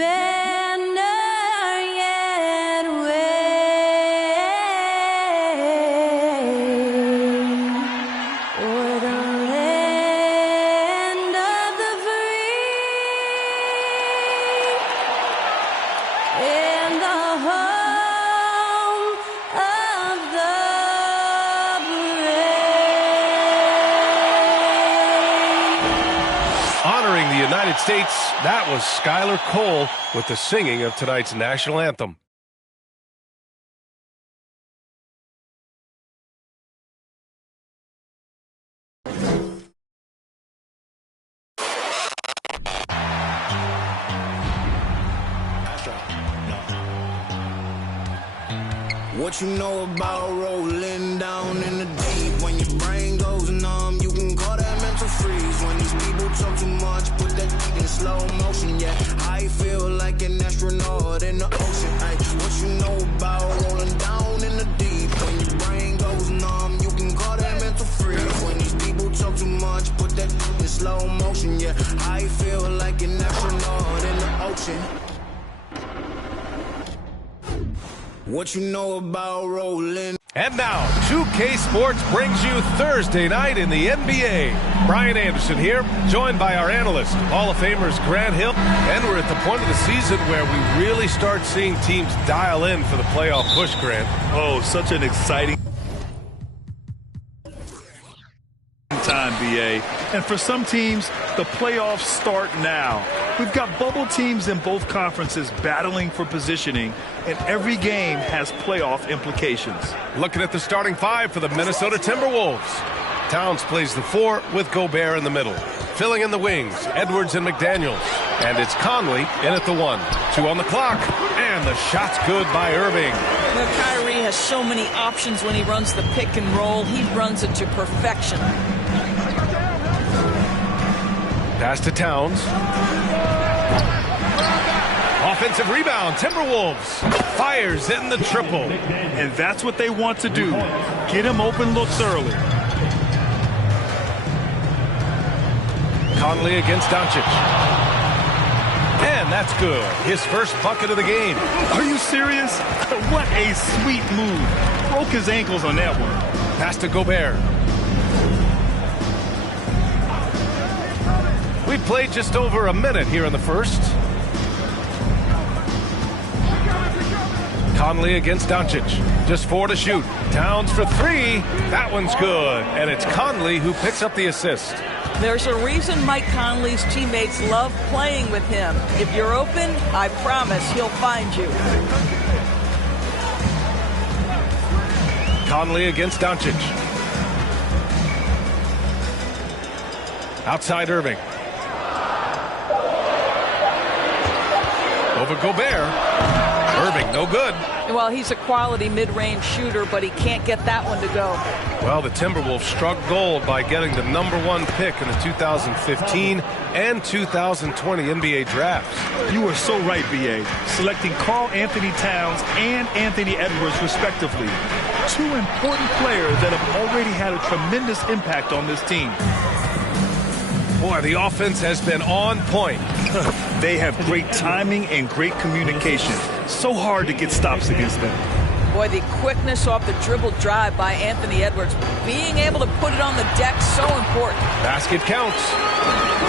banner yet wave o'er the land of the free and the home of the brave. Honoring the United States, that was Skylar Cole with the singing of tonight's national anthem. What you know about rolling down in the deep? When your brain goes numb, you can call that mental freeze. When these people talk too much, put that in slow motion. Yeah, I feel like an astronaut in the ocean. Ay, what you know about rolling down in the deep? When your brain goes numb, you can call that mental freeze. When these people talk too much, put that in slow motion. Yeah, I feel like an astronaut in the ocean. What you know about rolling? And now, 2K Sports brings you Thursday night in the NBA. Brian Anderson here, joined by our analyst, Hall of Famers Grant Hill. And we're at the point of the season where we really start seeing teams dial in for the playoff push, Grant. Oh, such an exciting time, BA. And for some teams, the playoffs start now. We've got bubble teams in both conferences battling for positioning, and every game has playoff implications. Looking at the starting five for the Minnesota Timberwolves. Towns plays the 4 with Gobert in the middle. Filling in the wings, Edwards and McDaniels. And it's Conley in at the 1. 2 on the clock, and the shot's good by Irving. Well, Kyrie has so many options when he runs the pick and roll. He runs it to perfection. Pass to Towns. Offensive rebound, Timberwolves. Fires in the triple. And that's what they want to do. Get him open looks early. Conley against Doncic. And that's good. His first bucket of the game. Are you serious? What a sweet move. Broke his ankles on that one. Pass to Gobert. We've played just over a minute here in the first. Conley against Doncic. Just 4 to shoot. Towns for 3. That one's good. And it's Conley who picks up the assist. There's a reason Mike Conley's teammates love playing with him. If you're open, I promise he'll find you. Conley against Doncic. Outside Irving. Over Gobert. Irving, no good. Well, he's a quality mid-range shooter, but he can't get that one to go. Well, the Timberwolves struck gold by getting the #1 pick in the 2015 and 2020 NBA drafts. You are so right, BA. Selecting Karl Anthony Towns and Anthony Edwards, respectively. 2 important players that have already had a tremendous impact on this team. Boy, the offense has been on point. They have great timing and great communication. So hard to get stops against them. Boy, the quickness off the dribble drive by Anthony Edwards. Being able to put it on the deck, so important. Basket counts.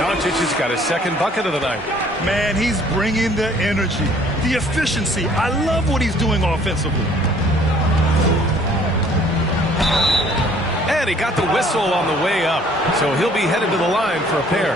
Doncic has got his second bucket of the night. Man, he's bringing the energy, the efficiency. I love what he's doing offensively. And he got the whistle on the way up, so he'll be headed to the line for a pair.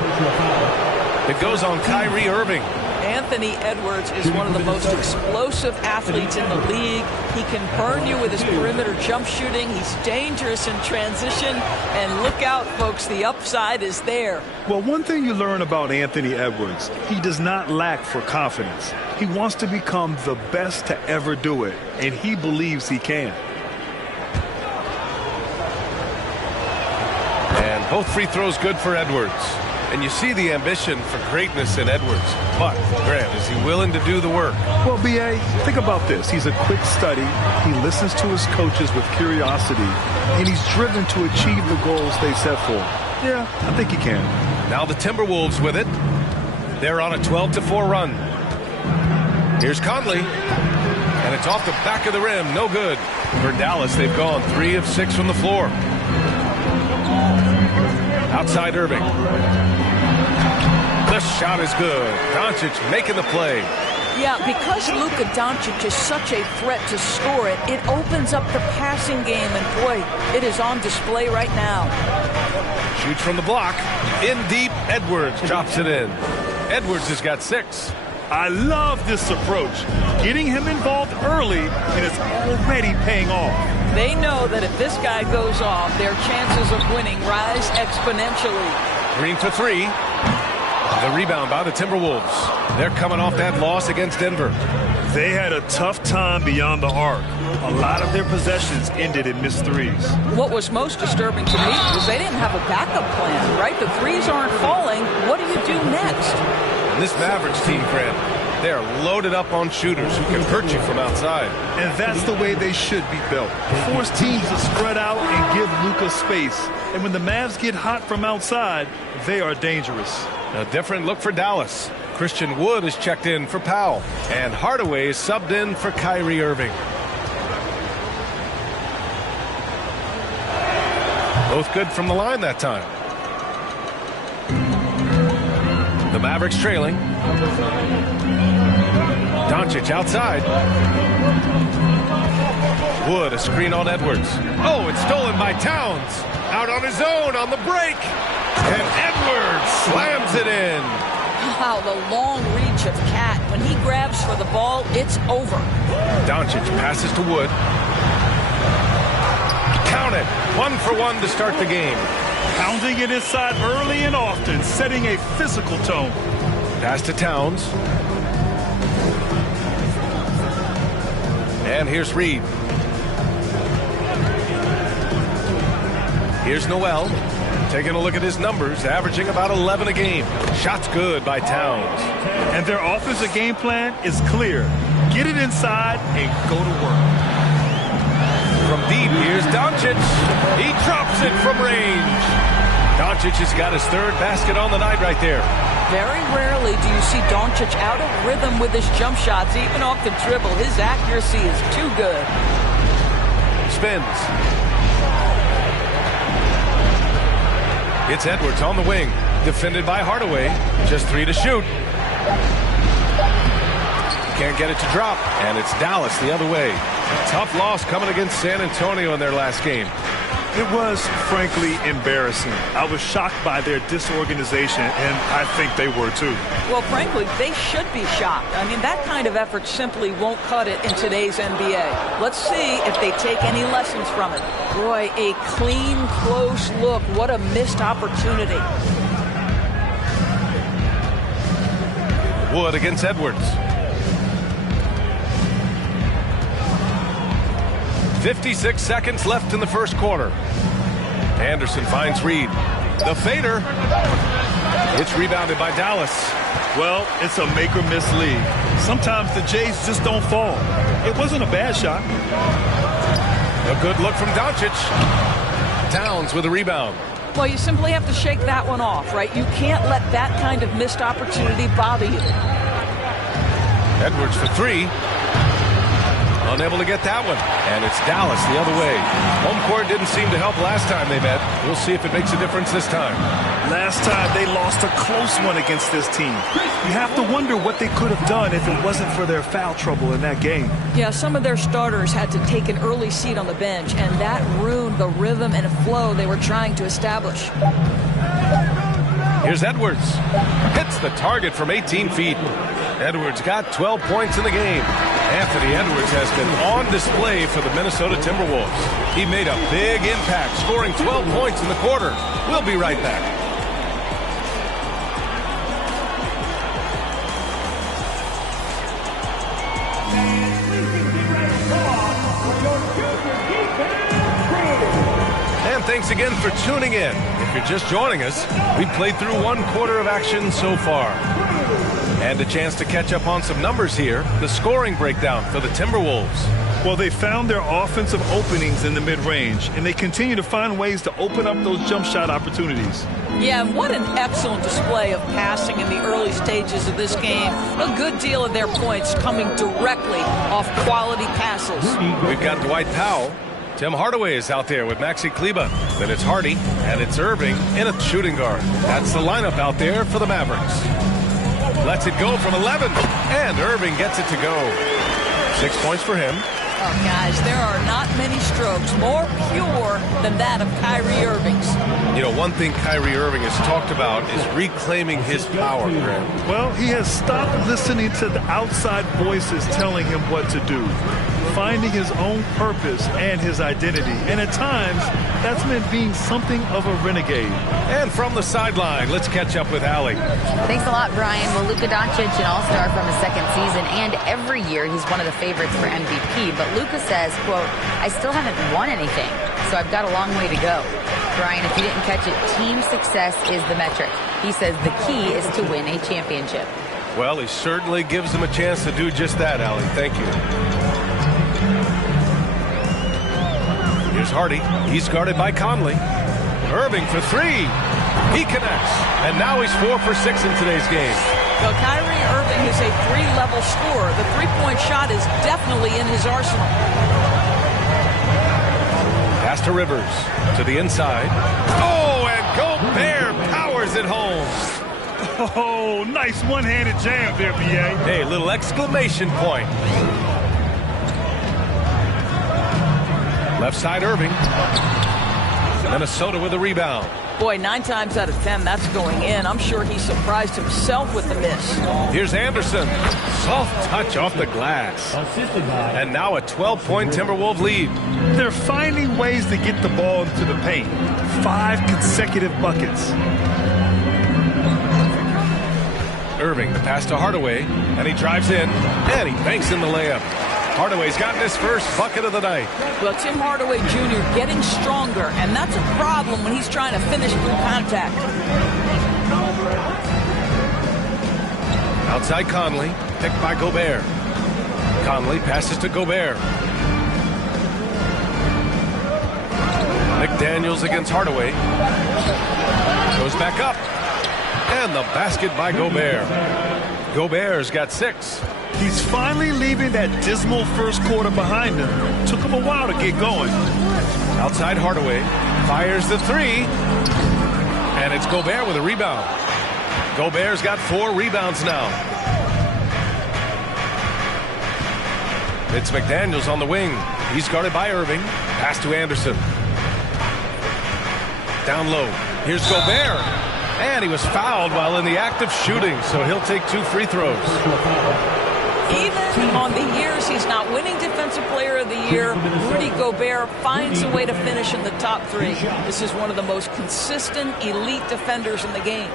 It goes on Kyrie Irving. Anthony Edwards is one of the most explosive athletes in the league. He can burn you with his perimeter jump shooting. He's dangerous in transition. And look out, folks, the upside is there. Well, one thing you learn about Anthony Edwards, he does not lack for confidence. He wants to become the best to ever do it, and he believes he can. And both free throws good for Edwards. And you see the ambition for greatness in Edwards. But, Grant, is he willing to do the work? Well, B.A., think about this. He's a quick study. He listens to his coaches with curiosity. And he's driven to achieve the goals they set for him. Yeah, I think he can. Now the Timberwolves with it. They're on a 12-4 run. Here's Conley. And it's off the back of the rim. No good. For Dallas, they've gone 3 of 6 from the floor. Outside Irving. The shot is good. Doncic making the play. Yeah, because Luka Doncic is such a threat to score it, it opens up the passing game, and boy, it is on display right now. Shoots from the block. In deep, Edwards drops it in. Edwards has got 6. I love this approach. Getting him involved early, and it's already paying off. They know that if this guy goes off, their chances of winning rise exponentially. Green for 3. The rebound by the Timberwolves. They're coming off that loss against Denver. They had a tough time beyond the arc. A lot of their possessions ended in missed threes. What was most disturbing to me was they didn't have a backup plan, right? The threes aren't falling. What do you do next? And this Mavericks team, Grant, they are loaded up on shooters who can hurt you from outside. And that's the way they should be built. Force teams to spread out and give Luka space. And when the Mavs get hot from outside, they are dangerous. A different look for Dallas. Christian Wood is checked in for Powell. And Hardaway is subbed in for Kyrie Irving. Both good from the line that time. The Mavericks trailing. Doncic outside. Wood, a screen on Edwards. Oh, it's stolen by Towns. Out on his own on the break. And Edwards slams it in. Wow, the long reach of Cat. When he grabs for the ball, it's over. Doncic passes to Wood. Count it. 1 for 1 to start the game. Pounding it inside early and often, setting a physical tone. Pass to Towns. And here's Reed. Here's Noel. Taking a look at his numbers, averaging about 11 a game. Shots good by Towns. And their offensive game plan is clear. Get it inside and go to work. From deep, here's Doncic. He drops it from range. Doncic has got his 3rd basket on the night right there. Very rarely do you see Doncic out of rhythm with his jump shots, even off the dribble. His accuracy is too good. Spins. It's Edwards on the wing. Defended by Hardaway. Just 3 to shoot. Can't get it to drop. And it's Dallas the other way. Tough loss coming against San Antonio in their last game. It was, frankly, embarrassing. I was shocked by their disorganization, and I think they were too. Well, frankly, they should be shocked. I mean, that kind of effort simply won't cut it in today's NBA. Let's see if they take any lessons from it. Boy, a clean, close look. What a missed opportunity. Wood against Edwards. 56 seconds left in the first quarter. Anderson finds Reed. The fader. It's rebounded by Dallas. Well, it's a make or miss league. Sometimes the Jays just don't fall. It wasn't a bad shot. A good look from Doncic. Towns with a rebound. Well, you simply have to shake that one off, right? You can't let that kind of missed opportunity bother you. Edwards for 3. Unable to get that one. And it's Dallas the other way. Home court didn't seem to help last time they met. We'll see if it makes a difference this time. Last time they lost a close one against this team. You have to wonder what they could have done if it wasn't for their foul trouble in that game. Yeah, some of their starters had to take an early seat on the bench, and that ruined the rhythm and flow they were trying to establish. Here's Edwards. Hits the target from 18 feet. Edwards got 12 points in the game. Anthony Edwards has been on display for the Minnesota Timberwolves. He made a big impact, scoring 12 points in the quarter. We'll be right back. And thanks again for tuning in. If you're just joining us, we've played through 1 quarter of action so far. And a chance to catch up on some numbers here. The scoring breakdown for the Timberwolves. Well, they found their offensive openings in the mid-range, and they continue to find ways to open up those jump shot opportunities. Yeah, and what an excellent display of passing in the early stages of this game. A good deal of their points coming directly off quality passes. We've got Dwight Powell. Tim Hardaway is out there with Maxi Kleber. Then it's Hardy, and it's Irving in a shooting guard. That's the lineup out there for the Mavericks. Lets it go from 11, and Irving gets it to go. 6 points for him. Oh, guys, there are not many strokes more pure than that of Kyrie Irving's. You know, one thing Kyrie Irving has talked about is reclaiming his power, Graham. Well, he has stopped listening to the outside voices telling him what to do, finding his own purpose and his identity. And at times, that's meant being something of a renegade. And from the sideline, let's catch up with Allie. Thanks a lot, Brian. Well, Luka Doncic, an all-star from his second season, and every year he's one of the favorites for MVP. But Luka says, quote, I still haven't won anything, so I've got a long way to go. Brian, if you didn't catch it, team success is the metric. He says the key is to win a championship. Well, he certainly gives him a chance to do just that, Allie. Thank you. Here's Hardy. He's guarded by Conley. Irving for three. He connects. And now he's 4 for 6 in today's game. Well, Kyrie Irving is a three-level scorer. The three-point shot is definitely in his arsenal. Pass to Rivers. To the inside. Oh, and Gobert powers it home. Oh, nice one-handed jam there, B.A. Hey, little exclamation point. Left side, Irving. Minnesota with a rebound. Boy, 9 times out of 10, that's going in. I'm sure he surprised himself with the miss. Here's Anderson. Soft touch off the glass. And now a 12-point Timberwolves lead. They're finding ways to get the ball into the paint. 5 consecutive buckets. Irving, the pass to Hardaway, and he drives in, and he banks in the layup. Hardaway's gotten his first bucket of the night. Well, Tim Hardaway Jr. getting stronger, and that's a problem when he's trying to finish through contact. Outside Conley, picked by Gobert. Conley passes to Gobert. McDaniels against Hardaway. Goes back up. And the basket by Gobert. Gobert's got 6. He's finally leaving that dismal first quarter behind him. Took him a while to get going. Outside Hardaway. Fires the 3. And it's Gobert with a rebound. Gobert's got 4 rebounds now. It's McDaniels on the wing. He's guarded by Irving. Pass to Anderson. Down low. Here's Gobert. And he was fouled while in the act of shooting, so he'll take 2 free throws. Even on the years he's not winning Defensive Player of the Year, Rudy Gobert finds a way to finish in the top 3. This is one of the most consistent, elite defenders in the game.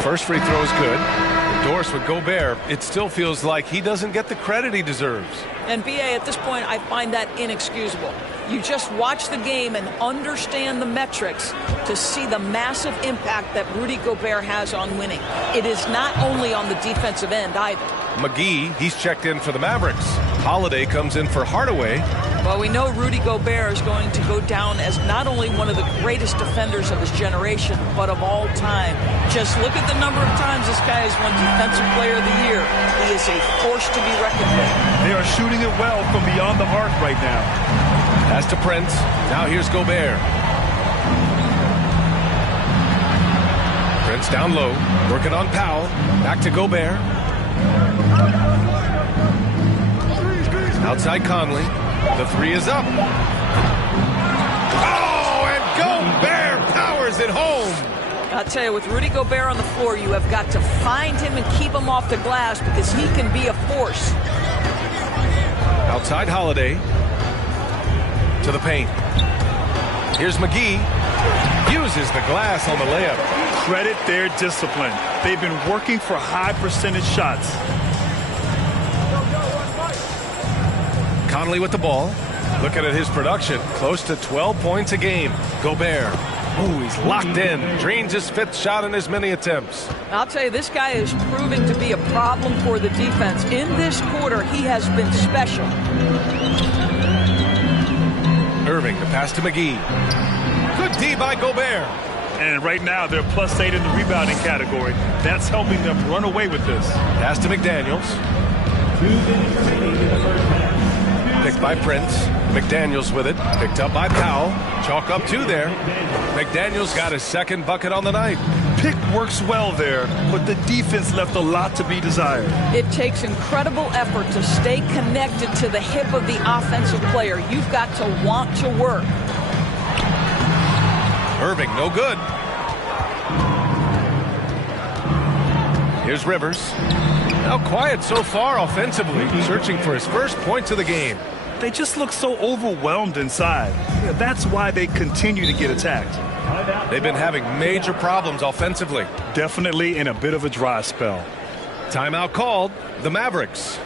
First free throw is good. Doris with Gobert. It still feels like he doesn't get the credit he deserves. And BA, at this point, I find that inexcusable. You just watch the game and understand the metrics to see the massive impact that Rudy Gobert has on winning. It is not only on the defensive end either. McGee, he's checked in for the Mavericks. Holiday comes in for Hardaway. Well, we know Rudy Gobert is going to go down as not only one of the greatest defenders of his generation, but of all time. Just look at the number of times this guy has won Defensive Player of the Year. He is a force to be reckoned with. They are shooting it well from beyond the arc right now. Pass to Prince. Now here's Gobert. Prince down low, working on Powell. Back to Gobert. Outside Conley. The 3 is up. Oh, and Gobert powers it home. I'll tell you, with Rudy Gobert on the floor, you have got to find him and keep him off the glass because he can be a force. Outside Holiday. To the paint. Here's McGee. Uses the glass on the layup. Credit their discipline. They've been working for high percentage shots. Conley with the ball. Looking at his production, close to 12 points a game. Gobert. Ooh, he's locked in. Drains his 5th shot in as many attempts. I'll tell you, this guy is proving to be a problem for the defense. In this quarter, he has been special. Irving, the pass to McGee. Good D by Gobert. And right now, they're +8 in the rebounding category. That's helping them run away with this. Pass to McDaniels. Picked by Prince. McDaniels with it. Picked up by Powell. Chalk up 2 there. McDaniels got his 2nd bucket on the night. Pick works well there, but the defense left a lot to be desired. It takes incredible effort to stay connected to the hip of the offensive player. You've got to want to work. Irving, no good. Here's Rivers. Now quiet so far offensively, searching for his first points of the game. They just look so overwhelmed inside. Yeah, that's why they continue to get attacked. They've been having major problems offensively. Definitely in a bit of a dry spell. Timeout called. The Mavericks.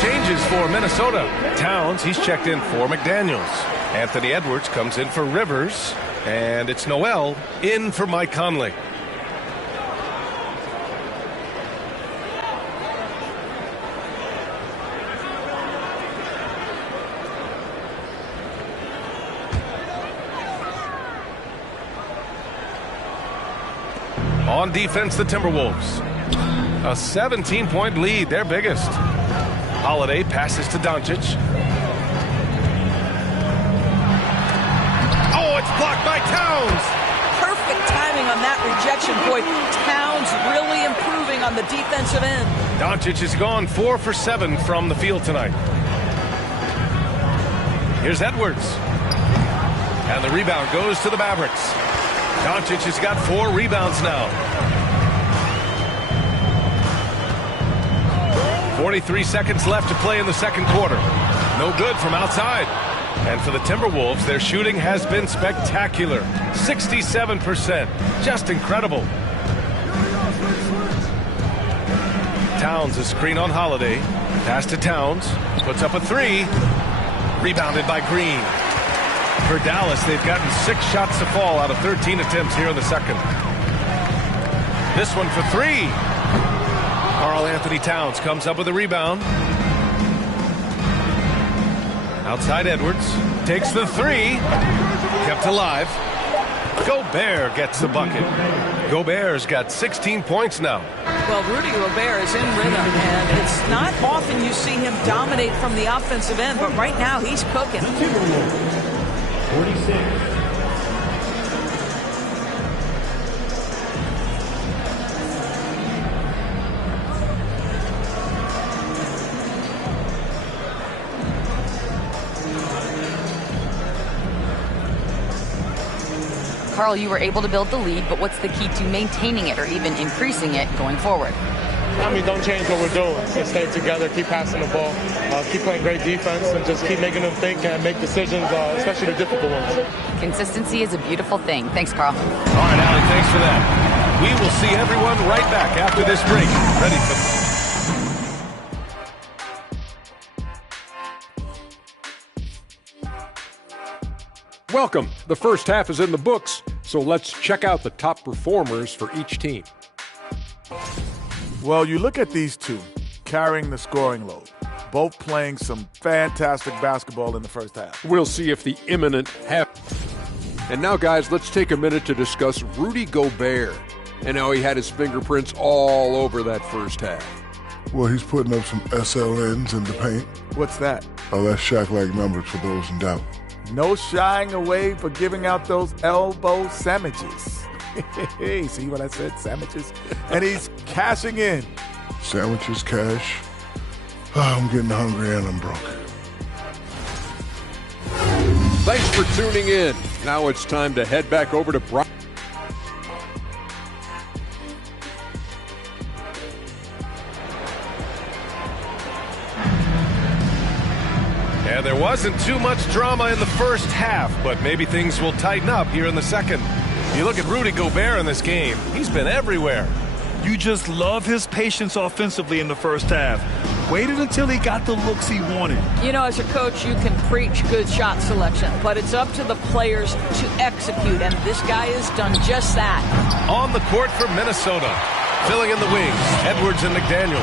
Changes for Minnesota. Towns, he's checked in for McDaniels. Anthony Edwards comes in for Rivers. And it's Noel in for Mike Conley. On defense, the Timberwolves. A 17-point lead, their biggest. Holiday passes to Doncic. Oh, it's blocked by Towns. Perfect timing on that rejection. Boy, Towns really improving on the defensive end. Doncic has gone 4 for 7 from the field tonight. Here's Edwards. And the rebound goes to the Mavericks. Doncic has got 4 rebounds now. 43 seconds left to play in the second quarter. No good from outside. And for the Timberwolves, their shooting has been spectacular. 67%. Just incredible. Towns a screen on Holiday. Pass to Towns. Puts up a 3. Rebounded by Green. For Dallas, they've gotten 6 shots to fall out of 13 attempts here in the second. This one for 3. Karl Anthony Towns comes up with a rebound. Outside Edwards. Takes the 3. Kept alive. Gobert gets the bucket. Gobert's got 16 points now. Well, Rudy Gobert is in rhythm, and it's not often you see him dominate from the offensive end, but right now he's cooking. 46. Karl, you were able to build the lead, but what's the key to maintaining it or even increasing it going forward? I mean, don't change what we're doing. Just stay together, keep passing the ball, keep playing great defense, and just keep making them think and make decisions, especially the difficult ones. Consistency is a beautiful thing. Thanks, Karl. All right, Allie, thanks for that. We will see everyone right back after this break. Ready for... Welcome. The first half is in the books, so let's check out the top performers for each team. Well, you look at these two carrying the scoring load, both playing some fantastic basketball in the first half. We'll see if the imminent half. And now, guys, let's take a minute to discuss Rudy Gobert and how he had his fingerprints all over that first half. Well, he's putting up some SLNs in the paint. What's that? Oh, that's Shaq-like numbers for those in doubt. No shying away for giving out those elbow sandwiches. See what I said? Sandwiches. And he's cashing in. Sandwiches, cash, I'm getting hungry and I'm broke. Thanks for tuning in. Now it's time to head back over to Brian. And there wasn't too much drama in the first half, but maybe things will tighten up here in the second. You look at Rudy Gobert in this game. He's been everywhere. You just love his patience offensively in the first half. Waited until he got the looks he wanted. You know, as a coach, you can preach good shot selection, but it's up to the players to execute, and this guy has done just that. On the court for Minnesota. Filling in the wings, Edwards and McDaniels.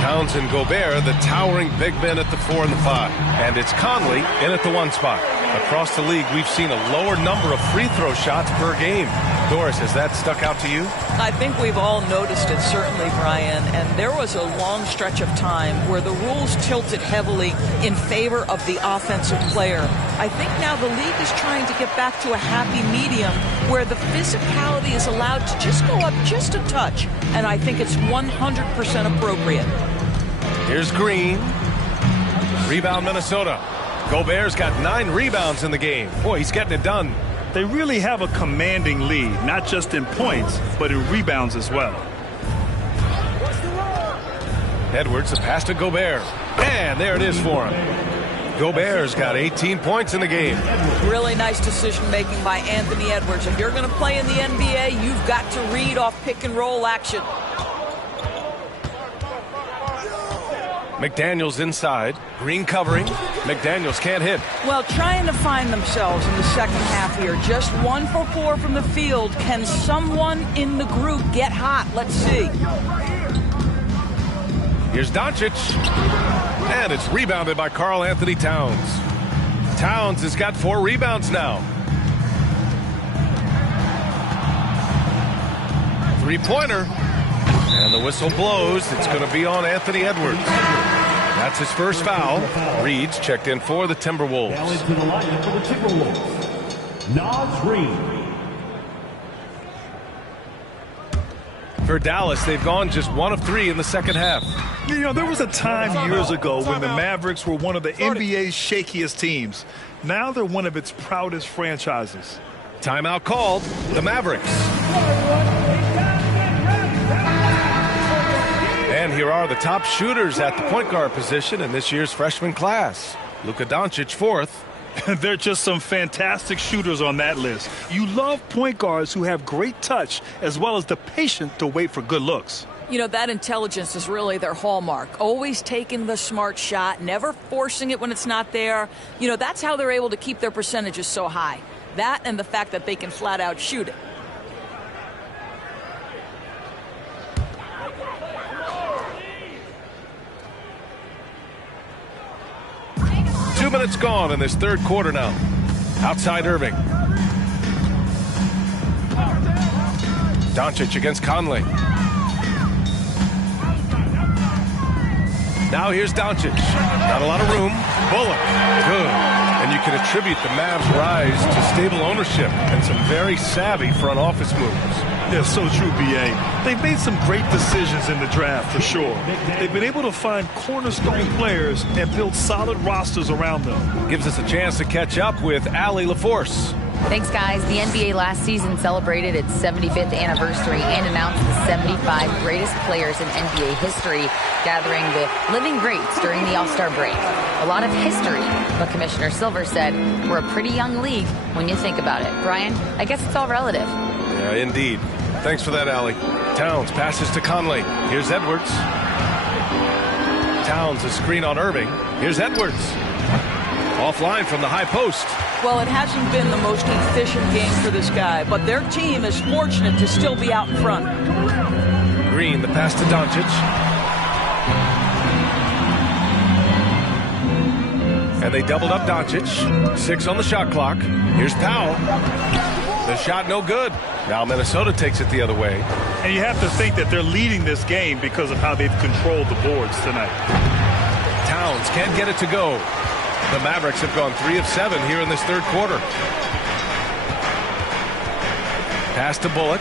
Towns and Gobert, the towering big men at the 4 and the 5. And it's Conley in at the 1 spot. Across the league, we've seen a lower number of free throw shots per game. Doris, has that stuck out to you? I think we've all noticed it, certainly, Brian. And there was a long stretch of time where the rules tilted heavily in favor of the offensive player. I think now the league is trying to get back to a happy medium where the physicality is allowed to just go up just a touch. And I think it's 100% appropriate. Here's Green. Rebound Minnesota. Gobert's got 9 rebounds in the game. Boy, he's getting it done. They really have a commanding lead, not just in points, but in rebounds as well. Edwards, the pass to Gobert. And there it is for him. Gobert's got 18 points in the game. Really nice decision-making by Anthony Edwards. If you're going to play in the NBA, you've got to read off pick-and-roll action. McDaniels inside. Green covering. McDaniels can't hit. Well, trying to find themselves in the second half here. Just 1 for 4 from the field. Can someone in the group get hot? Let's see. Here's Doncic. And it's rebounded by Karl Anthony Towns. Towns has got 4 rebounds now. 3-pointer. And the whistle blows. It's going to be on Anthony Edwards. That's his first foul. Reed's checked in for the Timberwolves. Now into the lineup for the Timberwolves, Nas Reed. For Dallas, they've gone just 1 of 3 in the second half. You know, there was a time years ago when the Mavericks were one of the NBA's shakiest teams. Now they're one of its proudest franchises. Timeout called. The Mavericks. And here are the top shooters at the point guard position in this year's freshman class. Luka Doncic, 4th. There are just some fantastic shooters on that list. You love point guards who have great touch as well as the patience to wait for good looks. You know, that intelligence is really their hallmark. Always taking the smart shot, never forcing it when it's not there. You know, that's how they're able to keep their percentages so high. That and the fact that they can flat out shoot it. Two minutes gone in this third quarter now. Outside Irving. Doncic against Conley. Now here's Doncic. Not a lot of room. Bullock. Good. And you can attribute the Mavs' rise to stable ownership and some very savvy front office moves. Yeah, so true, B.A. They've made some great decisions in the draft, for sure. They've been able to find cornerstone players and build solid rosters around them. Gives us a chance to catch up with Allie LaForce. Thanks, guys. The NBA last season celebrated its 75th anniversary and announced the 75 greatest players in NBA history, gathering the living greats during the All-Star break. A lot of history, but Commissioner Silver said we're a pretty young league when you think about it. Brian, I guess it's all relative. Yeah, indeed. Thanks for that, Allie. Towns passes to Conley. Here's Edwards. Towns a screen on Irving. Here's Edwards. Offline from the high post. Well, it hasn't been the most efficient game for this guy, but their team is fortunate to still be out in front. Green, the pass to Doncic. And they doubled up Doncic. 6 on the shot clock. Here's Powell. The shot no good. Now Minnesota takes it the other way. And you have to think that they're leading this game because of how they've controlled the boards tonight. Towns can't get it to go. The Mavericks have gone 3 of 7 here in this third quarter. Pass to Bullock.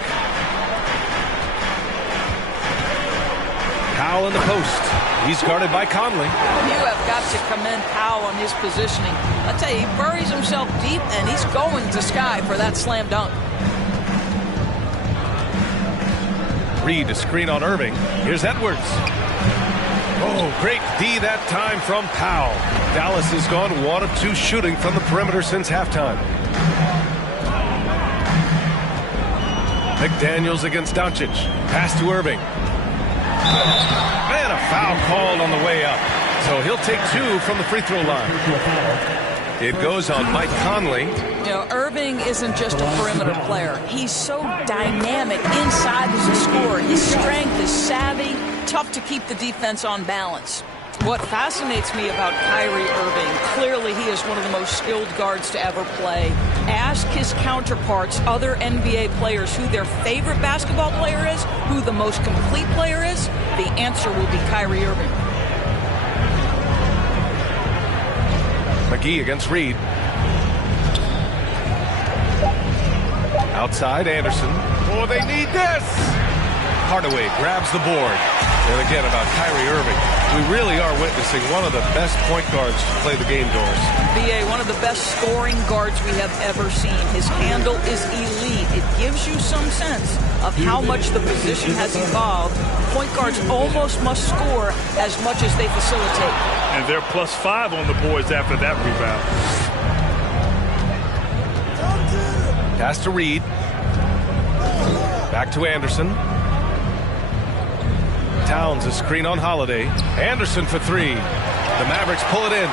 Powell in the post. He's guarded by Conley. You have got to commend Powell on his positioning. I tell you, he buries himself deep, and he's going to Sky for that slam dunk. Reed to screen on Irving. Here's Edwards. Oh, great D that time from Powell. Dallas has gone 1 of 2 shooting from the perimeter since halftime. McDaniels against Doncic. Pass to Irving. Man, a foul called on the way up. So he'll take 2 from the free throw line. It goes on Mike Conley. You know, Irving isn't just a perimeter player. He's so dynamic inside as a scorer. His strength is savvy, tough to keep the defense on balance. What fascinates me about Kyrie Irving, clearly he is one of the most skilled guards to ever play. Ask his counterparts, other NBA players, who their favorite basketball player is, who the most complete player is. The answer will be Kyrie Irving. McGee against Reed. Outside, Anderson. Oh, they need this! Hardaway grabs the board. And again, about Kyrie Irving, we really are witnessing one of the best point guards to play the game, Doris. BA, one of the best scoring guards we have ever seen. His handle is elite. It gives you some sense of how much the position has evolved. Point guards almost must score as much as they facilitate. And they're +5 on the boards after that rebound. Pass to Reed. Back to Anderson. Towns a screen on Holiday. Anderson for 3. The Mavericks pull it in.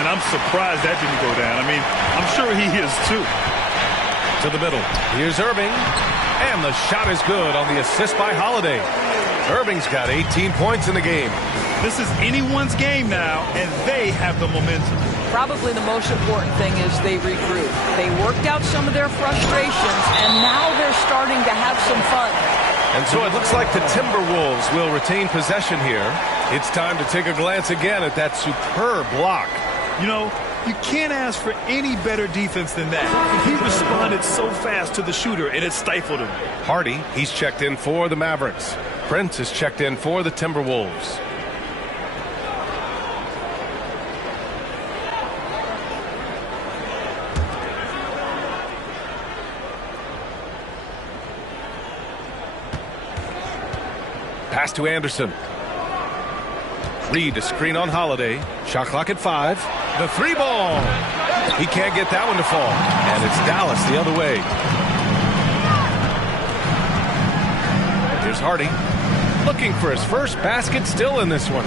And I'm surprised that didn't go down. I mean, I'm sure he is too. To the middle. Here's Irving. And the shot is good on the assist by Holiday. Irving's got 18 points in the game. This is anyone's game now, and they have the momentum. Probably the most important thing is they regroup. They worked out some of their frustrations, and now they're starting to have some fun. And so it looks like the Timberwolves will retain possession here. It's time to take a glance again at that superb block. You know, you can't ask for any better defense than that. He responded so fast to the shooter, and it stifled him. Hardy, he's checked in for the Mavericks. Prince is checked in for the Timberwolves. Pass to Anderson. Reed to screen on Holiday. Shot clock at 5. The 3 ball. He can't get that one to fall. And it's Dallas the other way. Here's Hardy. Looking for his first basket, still in this one.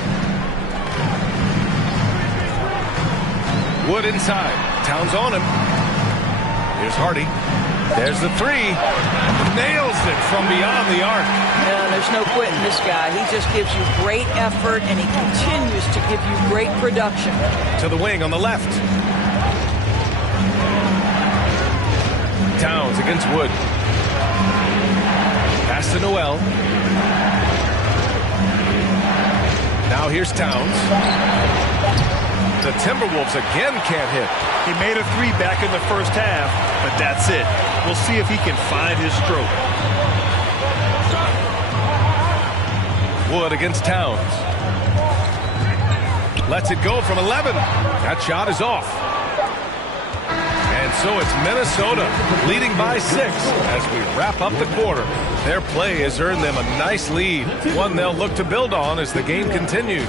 Wood inside. Towns on him. Here's Hardy. There's the 3. Nails it from beyond the arc. Yeah, there's no quitting this guy. He just gives you great effort, and he continues to give you great production. To the wing on the left. Towns against Wood. Pass to Noel. Now here's Towns. The Timberwolves again can't hit. He made a 3 back in the first half, but that's it. We'll see if he can find his stroke. Wood against Towns. Lets it go from 11. That shot is off. And so it's Minnesota leading by 6 as we wrap up the quarter. Their play has earned them a nice lead, one they'll look to build on as the game continues.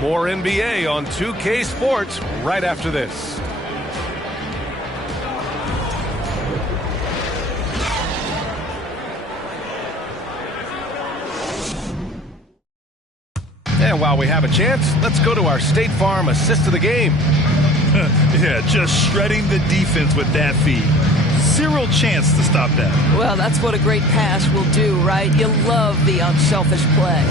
More NBA on 2K Sports right after this. And while we have a chance, let's go to our State Farm assist of the game. Yeah, just shredding the defense with that feed. Zero chance to stop that. Well, that's what a great pass will do, right? You love the unselfish play.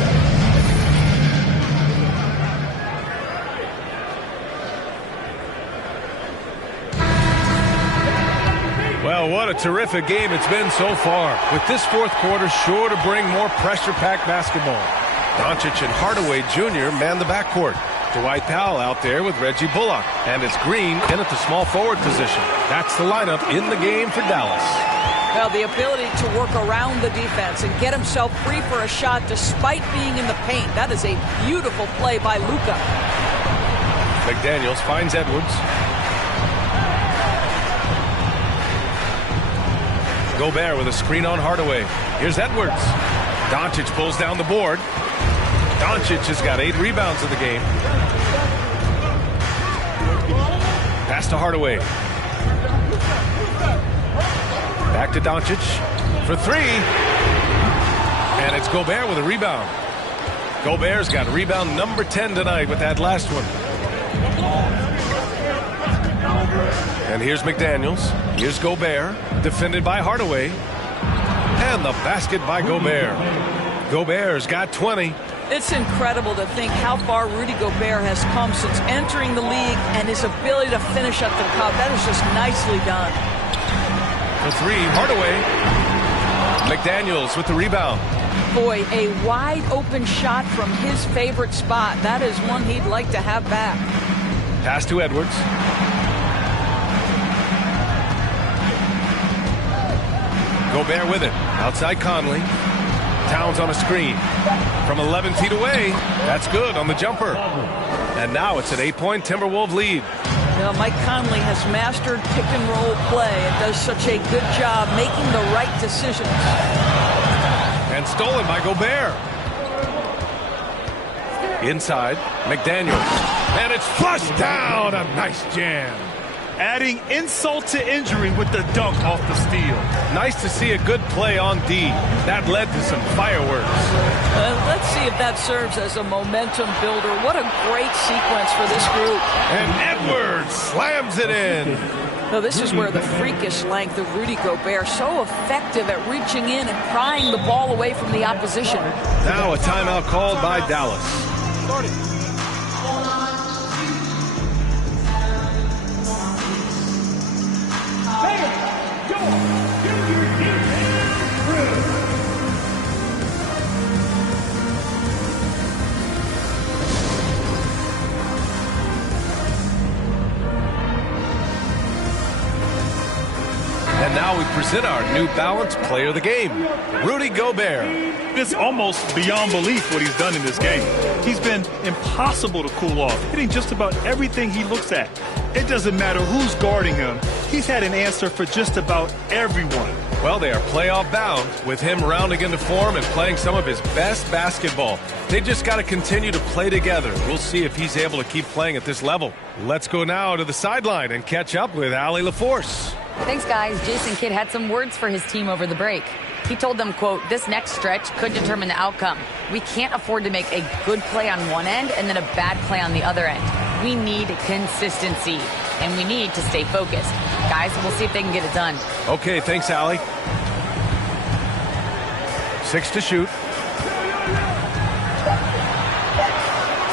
Well, what a terrific game it's been so far. With this fourth quarter sure to bring more pressure-packed basketball. Doncic and Hardaway Jr. man the backcourt. Dwight Powell out there with Reggie Bullock. And it's Green in at the small forward position. That's the lineup in the game for Dallas. Well, the ability to work around the defense and get himself free for a shot despite being in the paint. That is a beautiful play by Luka. McDaniels finds Edwards. Gobert with a screen on Hardaway. Here's Edwards. Doncic pulls down the board. Doncic has got 8 rebounds in the game. Pass to Hardaway. Back to Doncic for 3. And it's Gobert with a rebound. Gobert's got rebound number 10 tonight with that last one. And here's McDaniels. Here's Gobert, defended by Hardaway. And the basket by Gobert. Gobert's got 20. It's incredible to think how far Rudy Gobert has come since entering the league and his ability to finish at the cup. That is just nicely done. For 3, Hardaway. McDaniels with the rebound. Boy, a wide open shot from his favorite spot. That is one he'd like to have back. Pass to Edwards. Gobert with it. Outside Conley. Towns on a screen. From 11 feet away. That's good on the jumper. And now it's an 8-point Timberwolves lead. You know, Mike Conley has mastered pick and roll play and does such a good job making the right decisions. And stolen by Gobert. Inside, McDaniels. And it's flushed down. A nice jam. Adding insult to injury with the dunk off the steal. Nice to see a good play on D. That led to some fireworks. Let's see if that serves as a momentum builder. What a great sequence for this group. And Edwards slams it in. So this is where the freakish length of Rudy Gobert, so effective at reaching in and prying the ball away from the opposition. Now a timeout called by Dallas. And now we present our New Balance Player of the Game, Rudy Gobert. It's almost beyond belief what he's done in this game. He's been impossible to cool off, hitting just about everything he looks at. It doesn't matter who's guarding him. He's had an answer for just about everyone. Well, they are playoff bound with him rounding into form and playing some of his best basketball. They just got to continue to play together. We'll see if he's able to keep playing at this level. Let's go now to the sideline and catch up with Allie LaForce. Thanks, guys. Jason Kidd had some words for his team over the break. He told them, quote, "This next stretch could determine the outcome. We can't afford to make a good play on one end and then a bad play on the other end. We need consistency, and we need to stay focused." Guys, we'll see if they can get it done. Okay, thanks, Allie. 6 to shoot.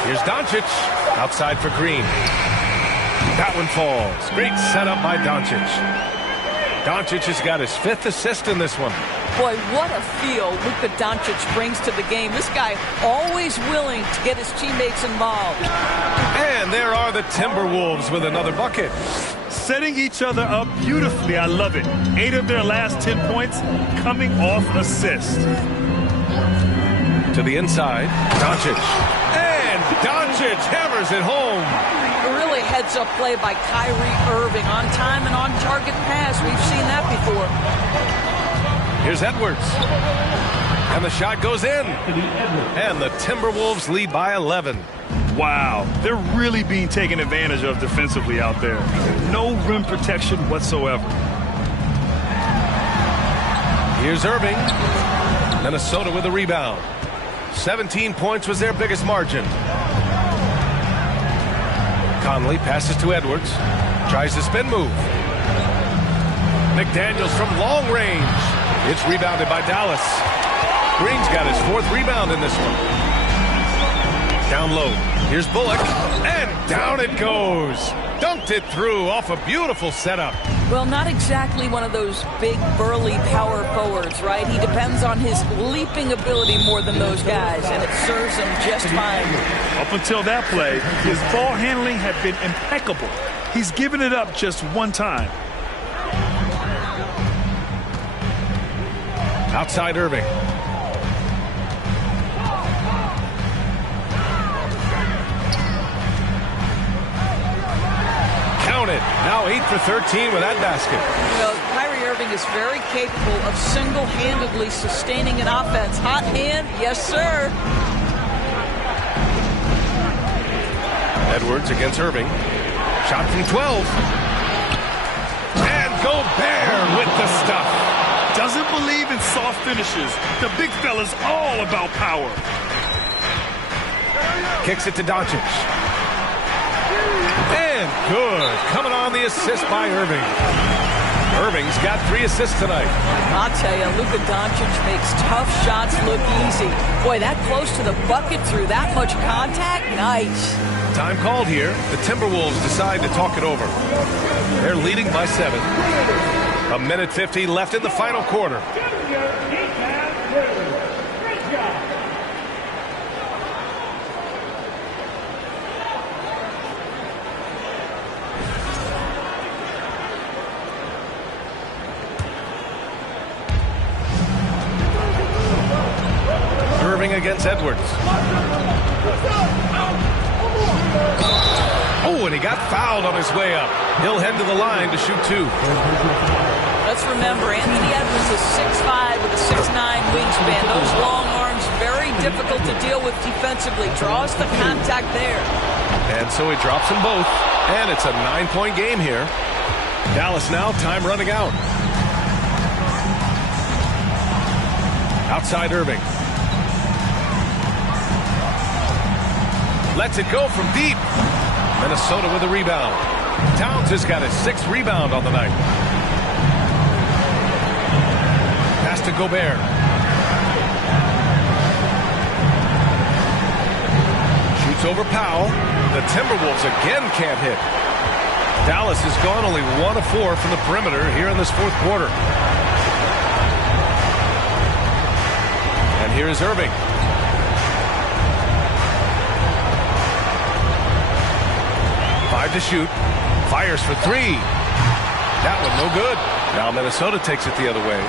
Here's Doncic. Outside for Green. That one falls. Great setup by Doncic. Doncic has got his 5th assist in this one. Boy, what a feel Luka Doncic brings to the game. This guy always willing to get his teammates involved. And there are the Timberwolves with another bucket. Setting each other up beautifully. I love it. 8 of their last 10 points coming off assist. To the inside, Doncic. And Doncic hammers it home. A really heads-up play by Kyrie Irving. On time and on target pass. We've seen that before. Here's Edwards. And the shot goes in. And the Timberwolves lead by 11. Wow, they're really being taken advantage of defensively out there. No rim protection whatsoever. Here's Irving. Minnesota with a rebound. 17 points was their biggest margin. Conley passes to Edwards. Tries the spin move. McDaniels from long range. It's rebounded by Dallas. Green's got his 4th rebound in this one. Down low. Here's Bullock. And down it goes. Dunked it through off a beautiful setup. Well, not exactly one of those big, burly power forwards, right? He depends on his leaping ability more than those guys, and it serves him just fine. Up until that play, his ball handling had been impeccable. He's given it up just one time. Outside Irving. Count it. Now 8 for 13 with that basket. Well, Kyrie Irving is very capable of single-handedly sustaining an offense. Hot hand, yes, sir. Edwards against Irving. Shot from 12. And Gobert with the stuff. Doesn't believe in soft finishes. The big fella's all about power. Kicks it to Doncic. And good. Coming on the assist by Irving. Irving's got 3 assists tonight. I'll tell you, Luka Doncic makes tough shots look easy. Boy, that close to the bucket through that much contact, nice. Time called here. The Timberwolves decide to talk it over. They're leading by 7. 1:50 left in the final quarter. Irving against Edwards. Oh, and he got fouled on his way up. He'll head to the line to shoot 2. Let's remember, Anthony Edwards is 6'5" with a 6'9" wingspan. Those long arms, very difficult to deal with defensively. Draws the contact there. And so he drops them both. And it's a 9-point game here. Dallas now, time running out. Outside Irving. Lets it go from deep. Minnesota with a rebound. Towns has got his 6th rebound on the night. Pass to Gobert. Shoots over Powell. The Timberwolves again can't hit. Dallas has gone only 1 of 4 from the perimeter here in this 4th quarter. And here is Irving. To shoot. Fires for 3. That one no good. Now Minnesota takes it the other way.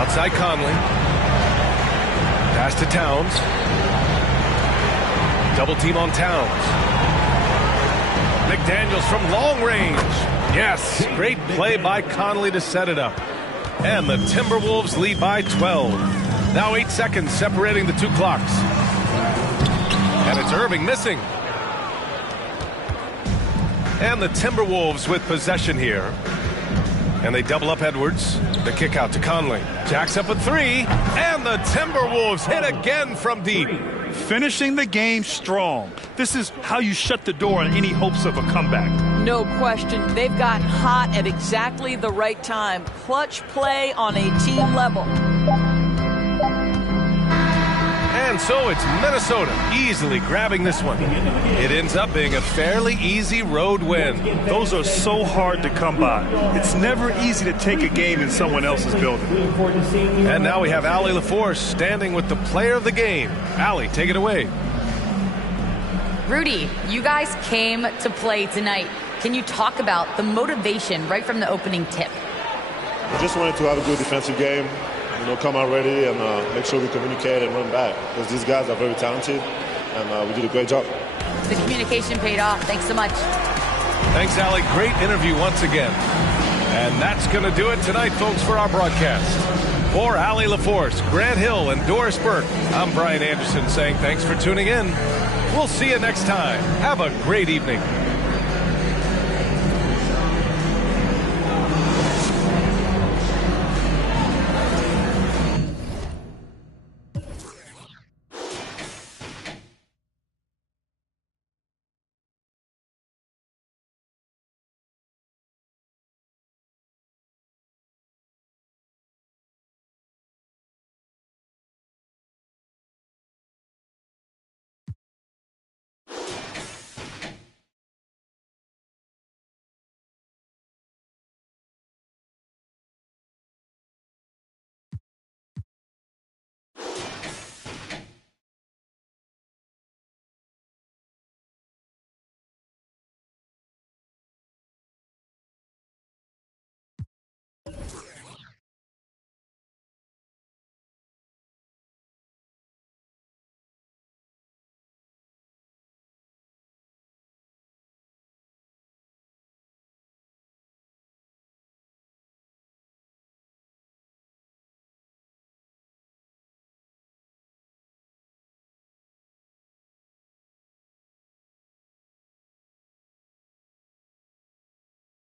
Outside Conley. Pass to Towns. Double team on Towns. McDaniels from long range. Yes, great play by Conley to set it up. And the Timberwolves lead by 12. Now 8 seconds separating the 2 clocks. And it's Irving missing. And the Timberwolves with possession here. And they double up Edwards. The kick out to Conley. Jacks up a 3. And the Timberwolves hit again from deep. Finishing the game strong. This is how you shut the door on any hopes of a comeback. No question. They've gotten hot at exactly the right time. Clutch play on a team level. And so it's Minnesota easily grabbing this one. It ends up being a fairly easy road win. Those are so hard to come by. It's never easy to take a game in someone else's building. And now we have Allie LaForce standing with the player of the game. Allie, take it away. Rudy, you guys came to play tonight. Can you talk about the motivation right from the opening tip? I just wanted to have a good defensive game. Come out ready and make sure we communicate and run back. Because these guys are very talented, and we did a great job. The communication paid off. Thanks so much. Thanks, Allie. Great interview once again. And that's going to do it tonight, folks, for our broadcast. For Allie LaForce, Grant Hill, and Doris Burke, I'm Brian Anderson saying thanks for tuning in. We'll see you next time. Have a great evening.